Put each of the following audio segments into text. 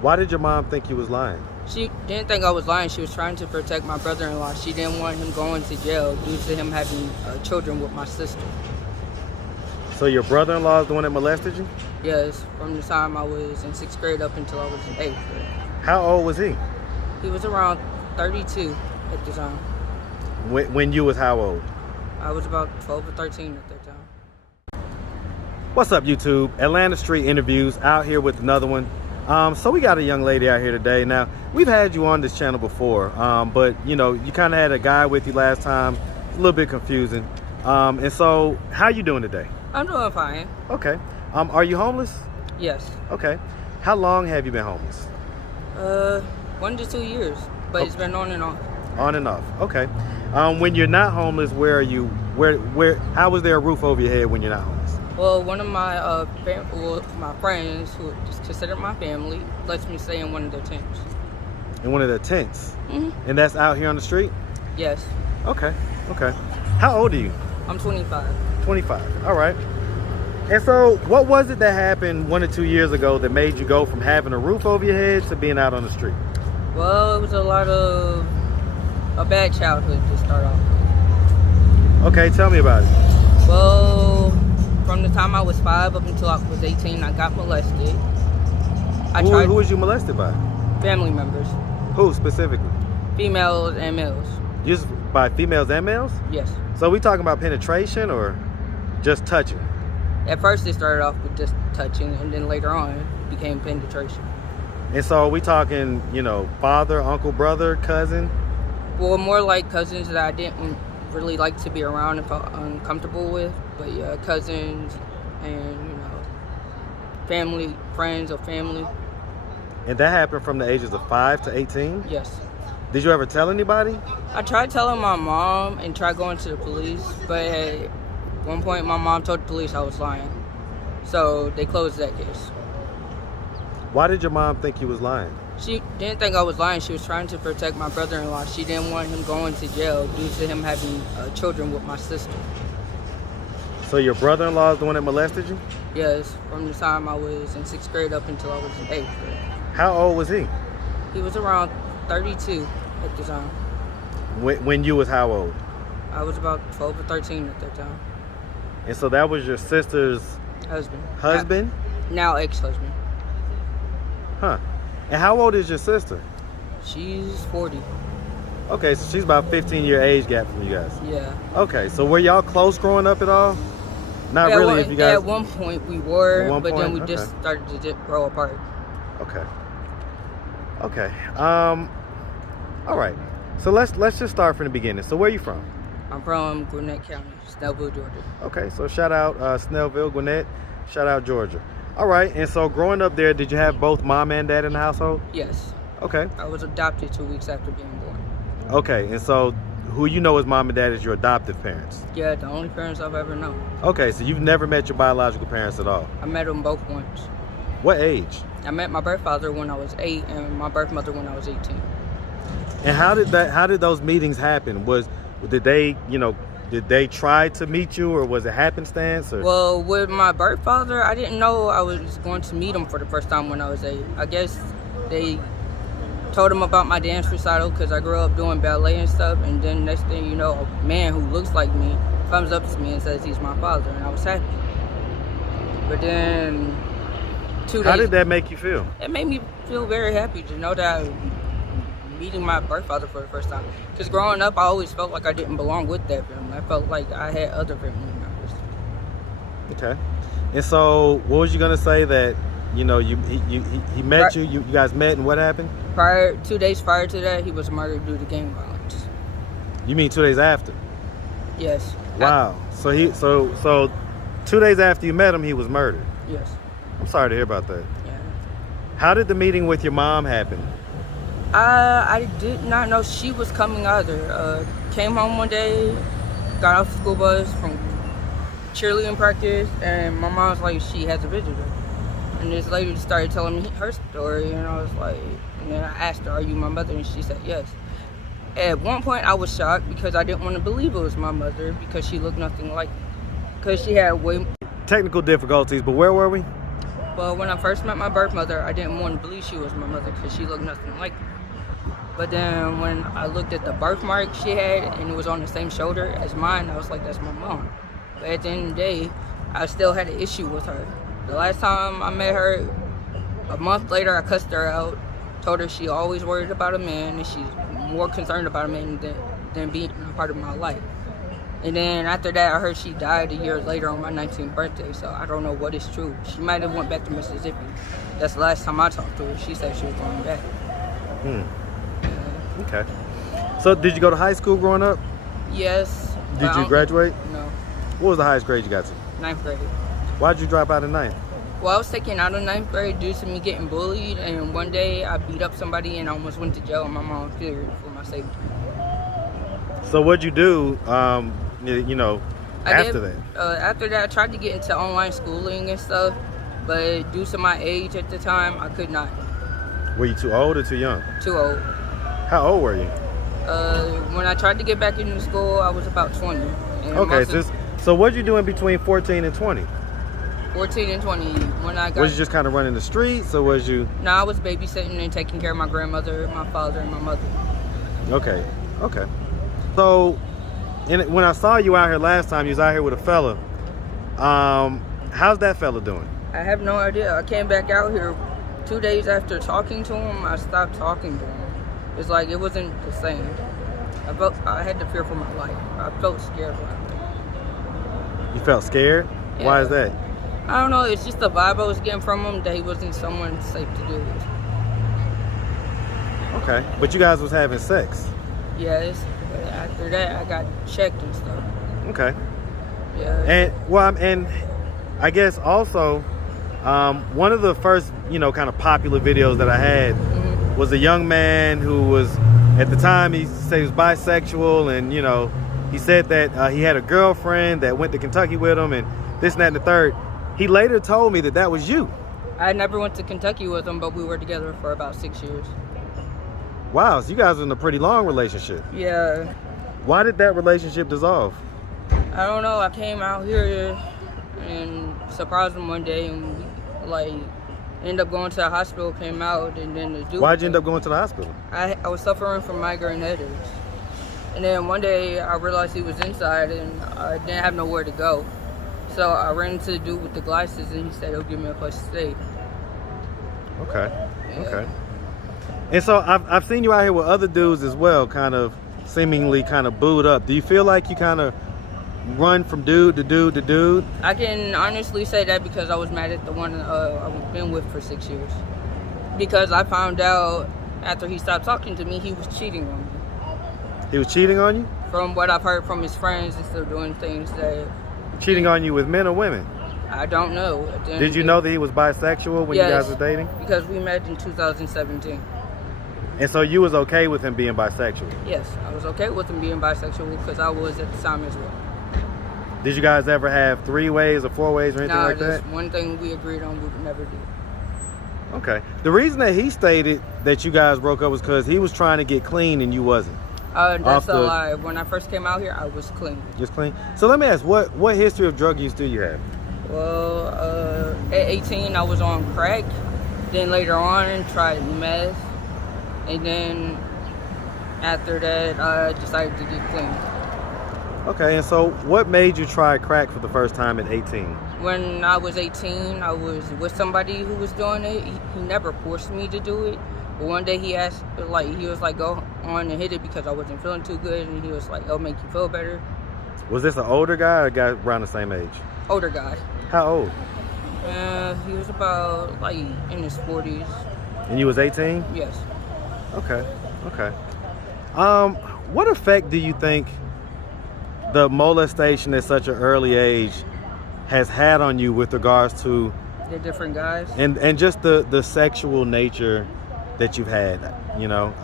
Why did your mom think you was lying? She didn't think I was lying. She was trying to protect my brother-in-law. She didn't want him going to jail due to him having children with my sister. So your brother-in-law is the one that molested you? Yes, from the time I was in 6th grade up until I was in 8th grade. How old was he? He was around 32 at the time. When you was how old? I was about 12 or 13 at that time. What's up, YouTube? Atlanta Street Interviews, out here with another one. So we got a young lady out here today. Now, we've had you on this channel before, but you know, you kind of had a guy with you last time. It's a little bit confusing. And so, how you doing today? I'm doing fine. Okay. Are you homeless? Yes. Okay. How long have you been homeless? 1 to 2 years, but It's been on and off. On and off. Okay. When you're not homeless, where are you? How is there a roof over your head when you're not homeless? Well, one of my my friends, who is considered my family, lets me stay in one of their tents. In one of their tents? Mm-hmm. And that's out here on the street? Yes. Okay. Okay. How old are you? I'm 25. 25. All right. And so, what was it that happened 1 or 2 years ago that made you go from having a roof over your head to being out on the street? Well, it was a bad childhood to start off with. Okay, tell me about it. Well, from the time I was 5 up until I was 18, I got molested. Who was you molested by? Family members. Who specifically? Females and males. Just by females and males? Yes. So we talking about penetration or just touching? At first it started off with just touching, and then later on it became penetration. And so are we talking, you know, father, uncle, brother, cousin? Well, more like cousins that I didn't really like to be around and felt uncomfortable with. But yeah, cousins and, you know, family, friends or family. And that happened from the ages of 5 to 18? Yes. Did you ever tell anybody? I tried telling my mom and tried going to the police, but at one point my mom told the police I was lying. So they closed that case. Why did your mom think you was lying? She didn't think I was lying. She was trying to protect my brother-in-law. She didn't want him going to jail due to him having children with my sister. So your brother-in-law is the one that molested you? Yes, from the time I was in 6th grade up until I was in 8th grade. How old was he? He was around 32 at the time. When you was how old? I was about 12 or 13 at that time. And so that was your sister's husband? Now ex-husband. Huh. And how old is your sister? She's 40. Okay, so she's about 15-year age gap from you guys. Yeah. Okay, so were y'all close growing up at all? Not yeah, really, if you guys... At one point we were, but then we just started to grow apart. Okay. Okay. All right. So let's just start from the beginning. So where are you from? I'm from Gwinnett County, Snellville, Georgia. Okay, so shout out Snellville, Gwinnett. Shout out Georgia. All right, and so growing up there, did you have both mom and dad in the household? Yes. Okay. I was adopted 2 weeks after being born. Okay, and so who you know as mom and dad is your adoptive parents? Yeah, the only parents I've ever known. Okay, so you've never met your biological parents at all? I met them both once. What age? I met my birth father when I was 8 and my birth mother when I was 18. And how did those meetings happen? Did they try to meet you, or was it happenstance? Or? Well, with my birth father, I didn't know I was going to meet him for the first time when I was 8. I guess they told him about my dance recital because I grew up doing ballet and stuff, and then next thing you know, a man who looks like me comes up to me and says he's my father, and I was happy. But then 2 days... How did that make you feel? It made me feel very happy to know that meeting my birth father for the first time. Because growing up, I always felt like I didn't belong with that family. I felt like I had other family members. Okay. And so, what was you gonna say that, you know, he met you, you guys met, and what happened? 2 days prior to that, he was murdered due to gang violence. You mean 2 days after? Yes. Wow. So 2 days after you met him, he was murdered. Yes. I'm sorry to hear about that. Yeah. How did the meeting with your mom happen? I did not know she was coming either. Came home one day, got off the school bus from cheerleading practice, and my mom was like, she has a visitor. And this lady started telling me her story, and I was like, and then I asked her, are you my mother? And she said yes. At one point I was shocked because I didn't want to believe it was my mother because she looked nothing like me. Because she had way... Technical difficulties, but where were we? Well, when I first met my birth mother, I didn't want to believe she was my mother because she looked nothing like me. But then when I looked at the birthmark she had and it was on the same shoulder as mine, I was like, that's my mom. But at the end of the day, I still had an issue with her. The last time I met her, a month later, I cussed her out, told her she always worried about a man and she's more concerned about a man than being a part of my life. And then after that, I heard she died a year later on my 19th birthday, so I don't know what is true. She might have went back to Mississippi. That's the last time I talked to her. She said she was going back. Okay. So did you go to high school growing up? Yes. Did you graduate? No. What was the highest grade you got to? 9th grade. Why'd you drop out of 9th? Well, I was taken out of 9th grade due to me getting bullied, and one day I beat up somebody and I almost went to jail, and my mom feared for my safety. So what'd you do, you know, after that? After that, I tried to get into online schooling and stuff, but due to my age at the time, I could not. Were you too old or too young? Too old. How old were you? When I tried to get back into school, I was about 20. And Okay, so what'd you do in between 14 and 20? 14 and 20. When I got... Was you just kind of running the streets, or was you... No, I was babysitting and taking care of my grandmother, my father, and my mother. Okay. So, when I saw you out here last time, you was out here with a fella. How's that fella doing? I have no idea. I came back out here 2 days after talking to him. I stopped talking to him. It's like it wasn't the same. I had to fear for my life. I felt scared around him. You felt scared? Yeah. Why is that? I don't know. It's just the vibe I was getting from him that he wasn't someone safe to do with. Okay, but you guys was having sex. Yes. But after that, I got checked and stuff. Okay. Yeah. And I guess also, one of the first, kind of popular videos that I had was a young man who was, at the time, he said he was bisexual, and he said that he had a girlfriend that went to Kentucky with him, and this and that and the third. He later told me that was you. I never went to Kentucky with him, but we were together for about 6 years. Wow, so you guys were in a pretty long relationship. Yeah. Why did that relationship dissolve? I don't know. I came out here and surprised him one day, and we, ended up going to the hospital, came out, and then the dude... Why'd you end up going to the hospital? I was suffering from migraine headaches. And then one day I realized he was inside and I didn't have nowhere to go. So I ran into the dude with the glasses and he said he'll give me a place to stay. Okay. Yeah. Okay. And so I've seen you out here with other dudes as well, kind of seemingly kind of booed up. Do you feel like you kind of run from dude to dude to dude? I can honestly say that because I was mad at the one I've been with for 6 years. Because I found out after he stopped talking to me, he was cheating on me. He was cheating on you? From what I've heard from his friends, he's still doing things that... Cheating on you with men or women? I don't know. Did you know that he was bisexual when you guys were dating? Because we met in 2017. And so you was okay with him being bisexual? Yes, I was okay with him being bisexual because I was at the time as well. Did you guys ever have 3-ways or 4-ways or anything like that? That's one thing we agreed on we would never do. Okay. The reason that he stated that you guys broke up was because he was trying to get clean and you wasn't. That's a lie. When I first came out here, I was clean. Just clean? So let me ask, what history of drug use do you have? Well, at 18, I was on crack. Then later on, tried meth. And then after that, I decided to get clean. Okay, and so what made you try crack for the first time at 18? When I was 18, I was with somebody who was doing it. He never forced me to do it. But one day he asked, he was like, go on and hit it because I wasn't feeling too good. And he was like, it'll make you feel better. Was this an older guy or a guy around the same age? Older guy. How old? He was about, in his 40s. And you was 18? Yes. Okay. What effect do you think the molestation at such an early age has had on you with regards to the different guys and just the sexual nature that you've had?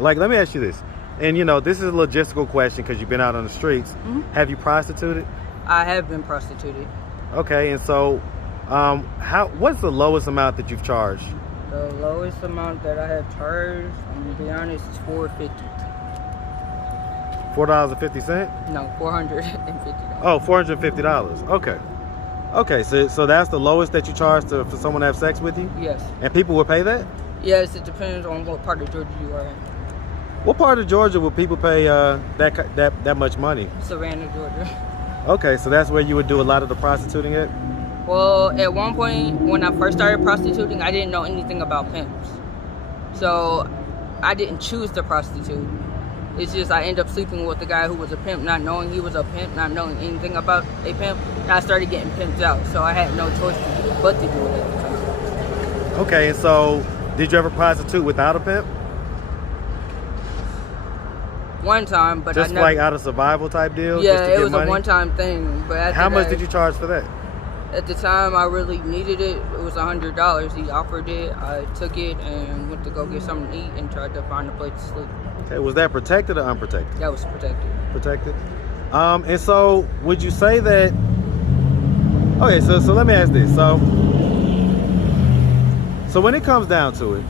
Let me ask you this, and this is a logistical question because you've been out on the streets. Have you prostituted? I have been prostituted. Okay, and so what's the lowest amount that you've charged? The lowest amount that I have charged, I'm gonna be honest, is $4.50. $4.50? No, $450. Oh, $450. Okay. Okay, so that's the lowest that you charge for someone to have sex with you? Yes. And people will pay that? Yes, it depends on what part of Georgia you are in. What part of Georgia would people pay that much money? Savannah, Georgia. Okay, so that's where you would do a lot of the prostituting at? Well, at one point when I first started prostituting, I didn't know anything about pimps. So I didn't choose to prostitute. It's just I ended up sleeping with a guy who was a pimp, not knowing he was a pimp, not knowing anything about a pimp. And I started getting pimped out, so I had no choice but to do it at the time. Okay, and so did you ever prostitute without a pimp? One time, but just I never, like out of survival type deal? Yeah, just to it get was money? a one-time thing. But after how much that, did you charge for that? At the time, I really needed it. It was $100. He offered it. I took it and went to go get something to eat and tried to find a place to sleep. Okay, was that protected or unprotected? That was protected. Protected. And so would you say that? Okay, so let me ask this. So when it comes down to it,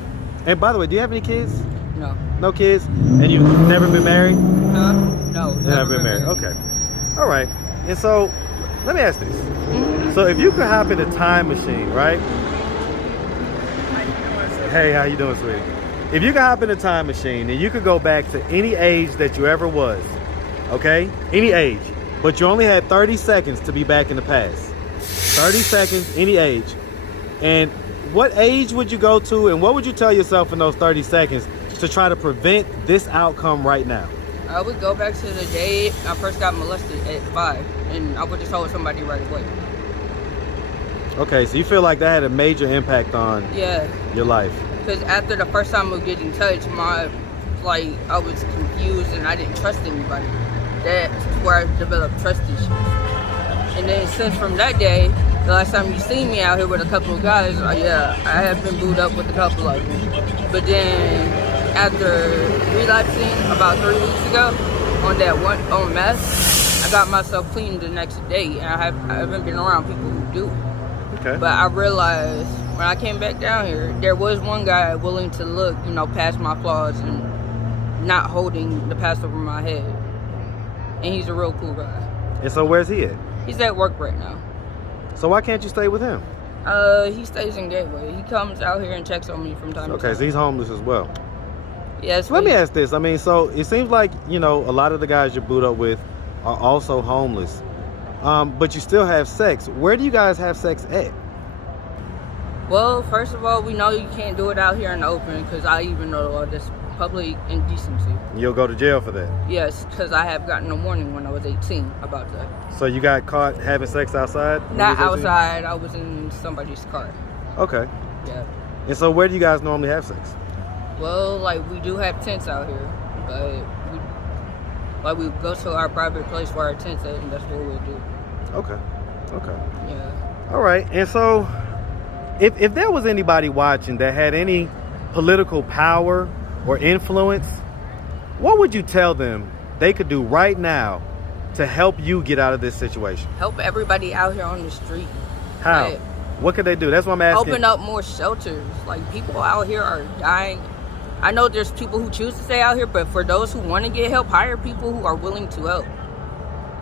and by the way, do you have any kids? No. No kids? And you've never been married? Huh? No. Never been married. Okay. All right. And so let me ask this. So if you could hop in a time machine, right? Hey, how you doing, sweetie? If you could hop in a time machine and you could go back to any age that you ever was, okay? Any age. But you only had 30 seconds to be back in the past. 30 seconds, any age. And what age would you go to and what would you tell yourself in those 30 seconds to try to prevent this outcome right now? I would go back to the day I first got molested at 5, and I would just told somebody right away. Okay, so you feel like that had a major impact on your life? Because after the first time of getting touched, I was confused and I didn't trust anybody. That's where I developed trust issues. And then since from that day, the last time you see me out here with a couple of guys, I have been booed up with a couple of them. But then after relapsing about 3 weeks ago on meth, I got myself clean the next day, and I haven't been around people who do. Okay. But I realized when I came back down here, there was one guy willing to look, past my flaws and not holding the past over my head. And he's a real cool guy. And so where's he at? He's at work right now. So why can't you stay with him? He stays in Gateway. He comes out here and checks on me from time to time. Okay, so he's homeless as well. Yes. Let me ask this. I mean, so it seems like, a lot of the guys you're booed up with are also homeless. But you still have sex. Where do you guys have sex at? Well, first of all, we know you can't do it out here in the open because I even know the law. That's public indecency. You'll go to jail for that? Yes, because I have gotten a warning when I was 18 about that. So you got caught having sex outside? Not outside. I was in somebody's car. Okay. Yeah. And so where do you guys normally have sex? Well, we do have tents out here, but we go to our private place where our tent's at, and that's what we'll do. Okay. Yeah. All right. And so if there was anybody watching that had any political power or influence, what would you tell them they could do right now to help you get out of this situation? Help everybody out here on the street. How? What could they do? That's what I'm asking. Open up more shelters. People out here are dying. I know there's people who choose to stay out here, but for those who want to get help, hire people who are willing to help.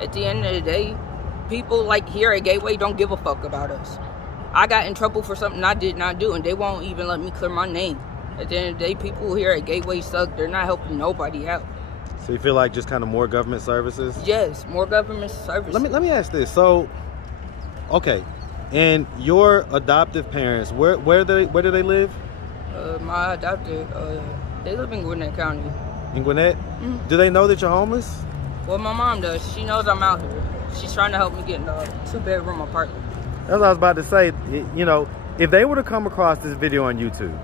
At the end of the day, people here at Gateway don't give a fuck about us. I got in trouble for something I did not do, and they won't even let me clear my name. At the end of the day, people here at Gateway suck. They're not helping nobody out. So you feel like just kind of more government services? Yes, more government services. Let me ask this. So, okay, and your adoptive parents, where do they live? My adopted, they live in Gwinnett County. In Gwinnett? Mm-hmm. Do they know that you're homeless? Well, my mom does. She knows I'm out here. She's trying to help me get in a 2-bedroom apartment. That's what I was about to say. If they were to come across this video on YouTube,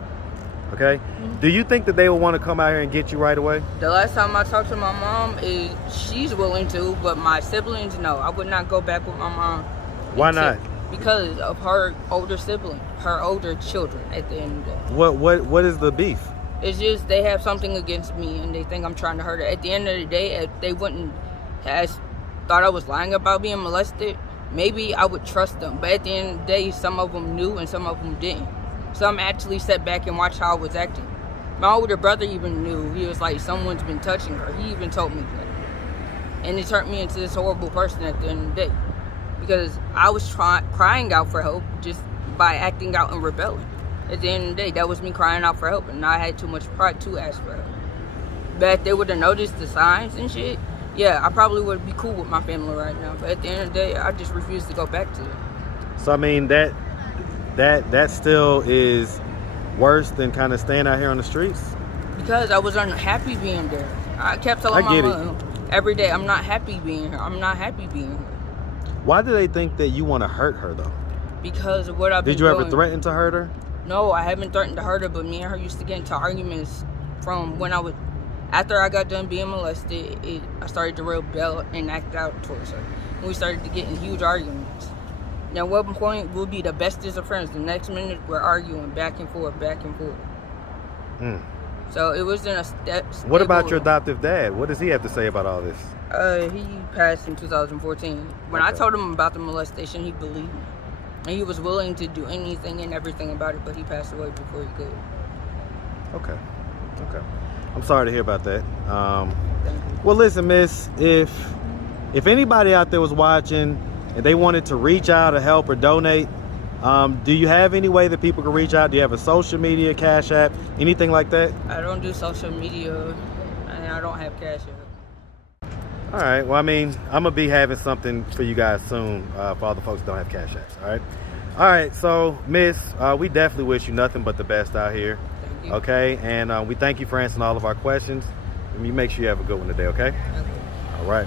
okay, do you think that they would want to come out here and get you right away? The last time I talked to my mom, she's willing to, but my siblings, no. I would not go back with my mom. Why not? Because of her older sibling, her older children at the end of the day. What is the beef? It's just they have something against me and they think I'm trying to hurt her. At the end of the day, if they wouldn't have thought I was lying about being molested, maybe I would trust them. But at the end of the day, some of them knew and some of them didn't. Some actually sat back and watched how I was acting. My older brother even knew. He was like, someone's been touching her. He even told me that. And it turned me into this horrible person at the end of the day. because I was crying out for help just by acting out and rebelling. At the end of the day, that was me crying out for help, and I had too much pride to ask for help. But if they would have noticed the signs and shit, yeah, I probably would be cool with my family right now. But at the end of the day, I just refuse to go back to them. So I mean, that still is worse than kind of staying out here on the streets. Because I was unhappy being there. I kept telling my mom every day, I'm not happy being here. I'm not happy being here. Why do they think that you want to hurt her though? Because of what I've been Did you doing. ever threaten to hurt her? No, I haven't threatened to hurt her, but me and her used to get into arguments from when after I got done being molested, I started to rebel and act out towards her. And we started to get in huge arguments. Now, at one point, we'll be the bestest of friends. The next minute, we're arguing back and forth, back and forth. So it wasn't a step. What about your adoptive dad? What does he have to say about all this? He passed in 2014. When I told him about the molestation, he believed me. And he was willing to do anything and everything about it, but he passed away before he could. Okay. I'm sorry to hear about that. Thank you. Well, listen, miss, if anybody out there was watching and they wanted to reach out or help or donate, do you have any way that people can reach out? Do you have a social media, Cash App, anything like that? I don't do social media, and I don't have Cash App. All right. Well, I mean, I'm going to be having something for you guys soon for all the folks that don't have Cash Apps, all right? All right. So, miss, we definitely wish you nothing but the best out here. Thank you. Okay? And we thank you for answering all of our questions. And you make sure you have a good one today, okay? Okay. All right.